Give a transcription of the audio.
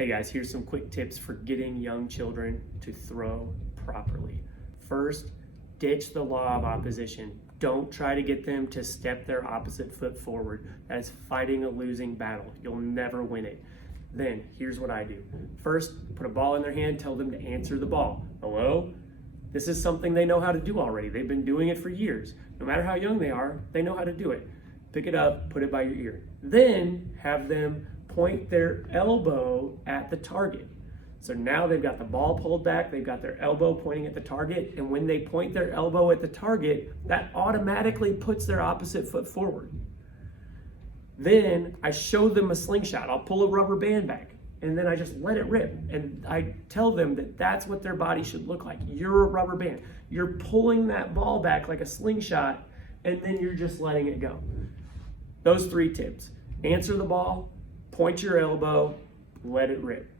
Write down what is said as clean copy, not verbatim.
Hey guys, here's some quick tips for getting young children to throw properly. First, ditch the law of opposition. Don't try to get them to step their opposite foot forward. That is fighting a losing battle. You'll never win it. Then, here's what I do. First, put a ball in their hand, tell them to answer the ball. Hello? This is something they know how to do already. They've been doing it for years. No matter how young they are, they know how to do it. Pick it up, put it by your ear. Then, have them point their elbow at the target. So now they've got the ball pulled back, they've got their elbow pointing at the target, and when they point their elbow at the target, that automatically puts their opposite foot forward. Then I show them a slingshot. I'll pull a rubber band back, and then I just let it rip. And I tell them that that's what their body should look like. You're a rubber band. You're pulling that ball back like a slingshot, and then you're just letting it go. Those 3 tips. Answer the ball, point your elbow, let it rip.